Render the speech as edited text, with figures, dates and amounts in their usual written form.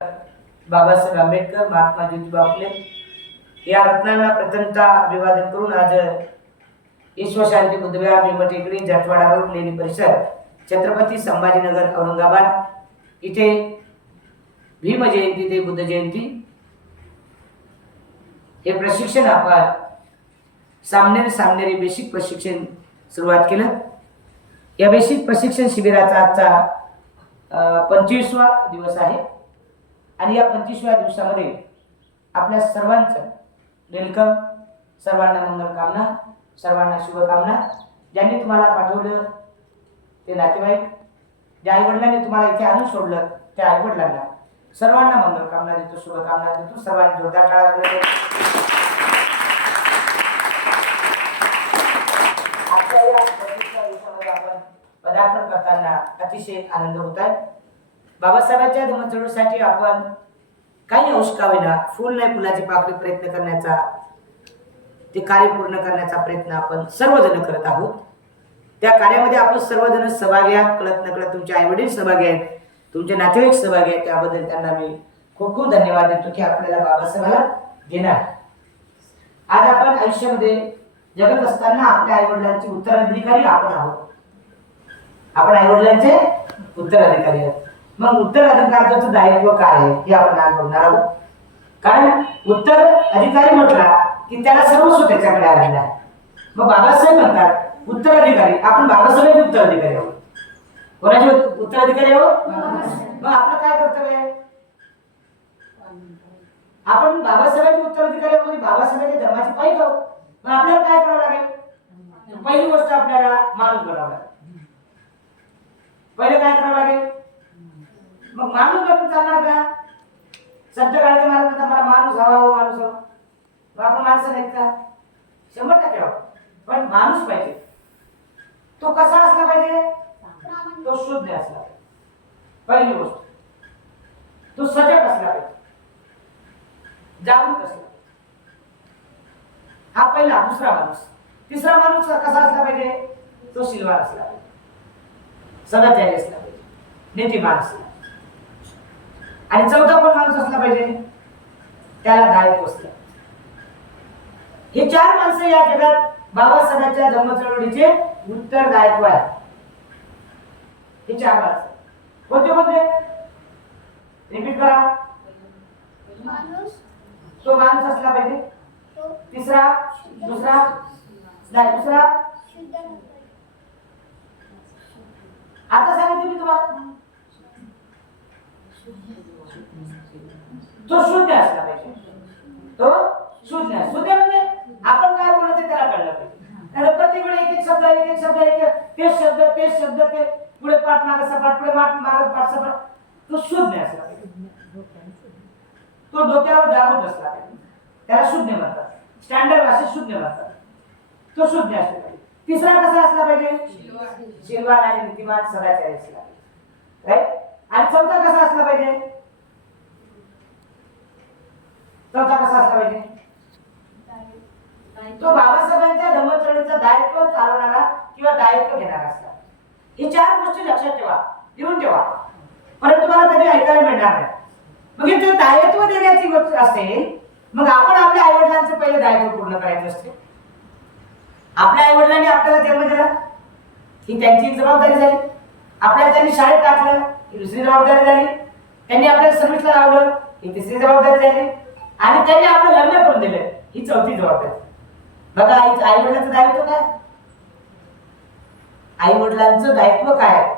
बाबासाहेब आंबेडकर, महात्मा ज्योतिबा फुले या रत्नांना प्रथमतः अभिवादन करून आज ईश्वरशांती बुद्धविहार भीम टेकडी जटवाडा रोड लेणी परिसर छत्रपती संभाजीनगर औरंगाबाद इथे भीम जयंती ते बुद्ध जयंती हे प्रशिक्षण आपण सामनेरी बेसिक प्रशिक्षण सुरुवात केलं। या बेसिक प्रशिक्षण शिबिराचा आजचा 25वा दिवस आहे आणि या 25व्या दिवसामध्ये आपल्या सर्वांचं वेलकम, सर्वांना मंगलकामना, सर्वांना शुभकामना। ज्यांनी तुम्हाला पाठवलं ते नातेवाईक, ज्या आईवडिलांनी तुम्हाला इथे आणून सोडलं त्या आईवडिलांना सर्वांना मंगलकामना देतो, शुभकामना देतो। सर्वांनी जोरदार टाळ्या वाजवा। आजच्या या 25व्या दिवसामध्ये आपण पदार्पण करताना अतिशय आनंद होत आहे। बाबासाहेबांच्या धम्मचळवळीसाठी आपण काही अंश का होईना, फुल नाही फुलाची पाकळी प्रयत्न करण्याचा, ते कार्य पूर्ण करण्याचा प्रयत्न आपण सर्वजण करत आहोत। त्या कार्यामध्ये आपण सर्वजण सहभागी आहात। कळत नकळत तुमचे आईवडील सहभागी आहेत, तुमचे नातेवाईक सहभागी आहेत, त्याबद्दल त्यांना मी खूप खूप धन्यवाद देतो की आपल्याला बाबासाहेबाला घेणार। आज आपण आयुष्यामध्ये जगत असताना आपल्या आईवडिलांचे उत्तराधिकारी आपण आहोत। आपण आईवडिलांचे उत्तराधिकारी आहोत। मग उत्तराधिकाराचं दायित्व काय आहे हे आपण आज बघणार आहोत। कारण उत्तराधिकारी म्हटला की त्याला सर्वस्व त्याच्याकडे आलेलं आहे। मग बाबासाहेब म्हणतात उत्तराधिकारी, आपण बाबासाहेब उत्तराधिकारी आहोत। कोणाचे उत्तराधिकारी आहोत? मग आपलं काय कर्तव्य आहे? आपण बाबासाहेबांचे उत्तराधिकारी आहोत, बाबासाहेबांच्या धर्माची पाईक आहोत। मग आपल्याला काय करावं लागेल? पहिली गोष्ट आपल्याला माणूस बनावं लागेल। पहिले काय करावं लागेल? मग माणूस बनून चालणार का? संत गाडगे महाराज म्हणतात मला माणूस हवा हो, माणूस हवा। मग आपण माणसं नाहीत का? 100% हवा, पण माणूस पाहिजे। तो कसा असला पाहिजे? तो शुद्ध असला पाहिजे, पहिली गोष्ट। तो सजग असला पाहिजे, जागरूक असला पाहिजे। हा पहिला। दुसरा माणूस। तिसरा माणूस कसा असला पाहिजे? तो शीलवान असला पाहिजे, सदाचारी असला पाहिजे, नीतिमान असला। आणि चौथा पण माणूस असला पाहिजे, त्याला दायित्व असलं। हे 4 माणसं या जगात बाबासाहेबांच्या धम्मचळवळीचे उत्तरदायित्व आहे। हे 4 माणसं कोणते कोणते? रिपीट करा। माणूस, तो माणूस असला पाहिजे। तिसरा, दुसरा नाही, दुसरा आता सांगितलं मी तुम्हाला, तो शून्य असला पाहिजे। तो शून्य। शून्य म्हणजे आपण काय बोलतो त्याला कळलं पाहिजे। त्याला प्रत्येक वेळी एक एक शब्द तेच शब्द ते पुढे पाठ मागे सपाट, पुढे पाठ मागे पाठ सपाट, तो शून्य असला पाहिजे। तो डोक्यावर जागृत असला पाहिजे, त्याला शून्य म्हणतात। स्टँडर्ड भाषेत शून्य म्हणतात। तो शून्य असला पाहिजे। तिसरा कसा असला पाहिजे? शीलवान आणि नीतिमान, सदाचारी असला पाहिजे, राईट। आणि चौथा कसा असला पाहिजे? चौथा कसा असला पाहिजे? तो बाबासाहेबांच्या धम्मचळवळीचं दायित्व चालवणारा किंवा दायित्व घेणारा असला। हे 4 गोष्टी लक्षात ठेवा, लिहून ठेवा, परंतु तुम्हाला कधी ऐकायला मिळणार नाही। मग हे दायित्व देण्याची गोष्ट असते, मग आपण आपल्या आईवडिलांचं पहिले दायित्व पूर्ण करायचं असते। आपल्या आईवडिलांनी आपल्याला जन्म दिला ही त्यांची जबाबदारी झाली। आपल्याला त्यांनी शाळेत टाकलं ही दुसरी जबाबदारी झाली। त्यांनी आपल्याला सर्व्हिसला लावलं ही तिसरी जबाबदारी झाली। आणि त्यांनी आपलं लग्न करून दिलं ही चौथी जबाबदारी। बघा आई वडिलांचं दायित्व काय? आई वडिलांचं दायित्व काय?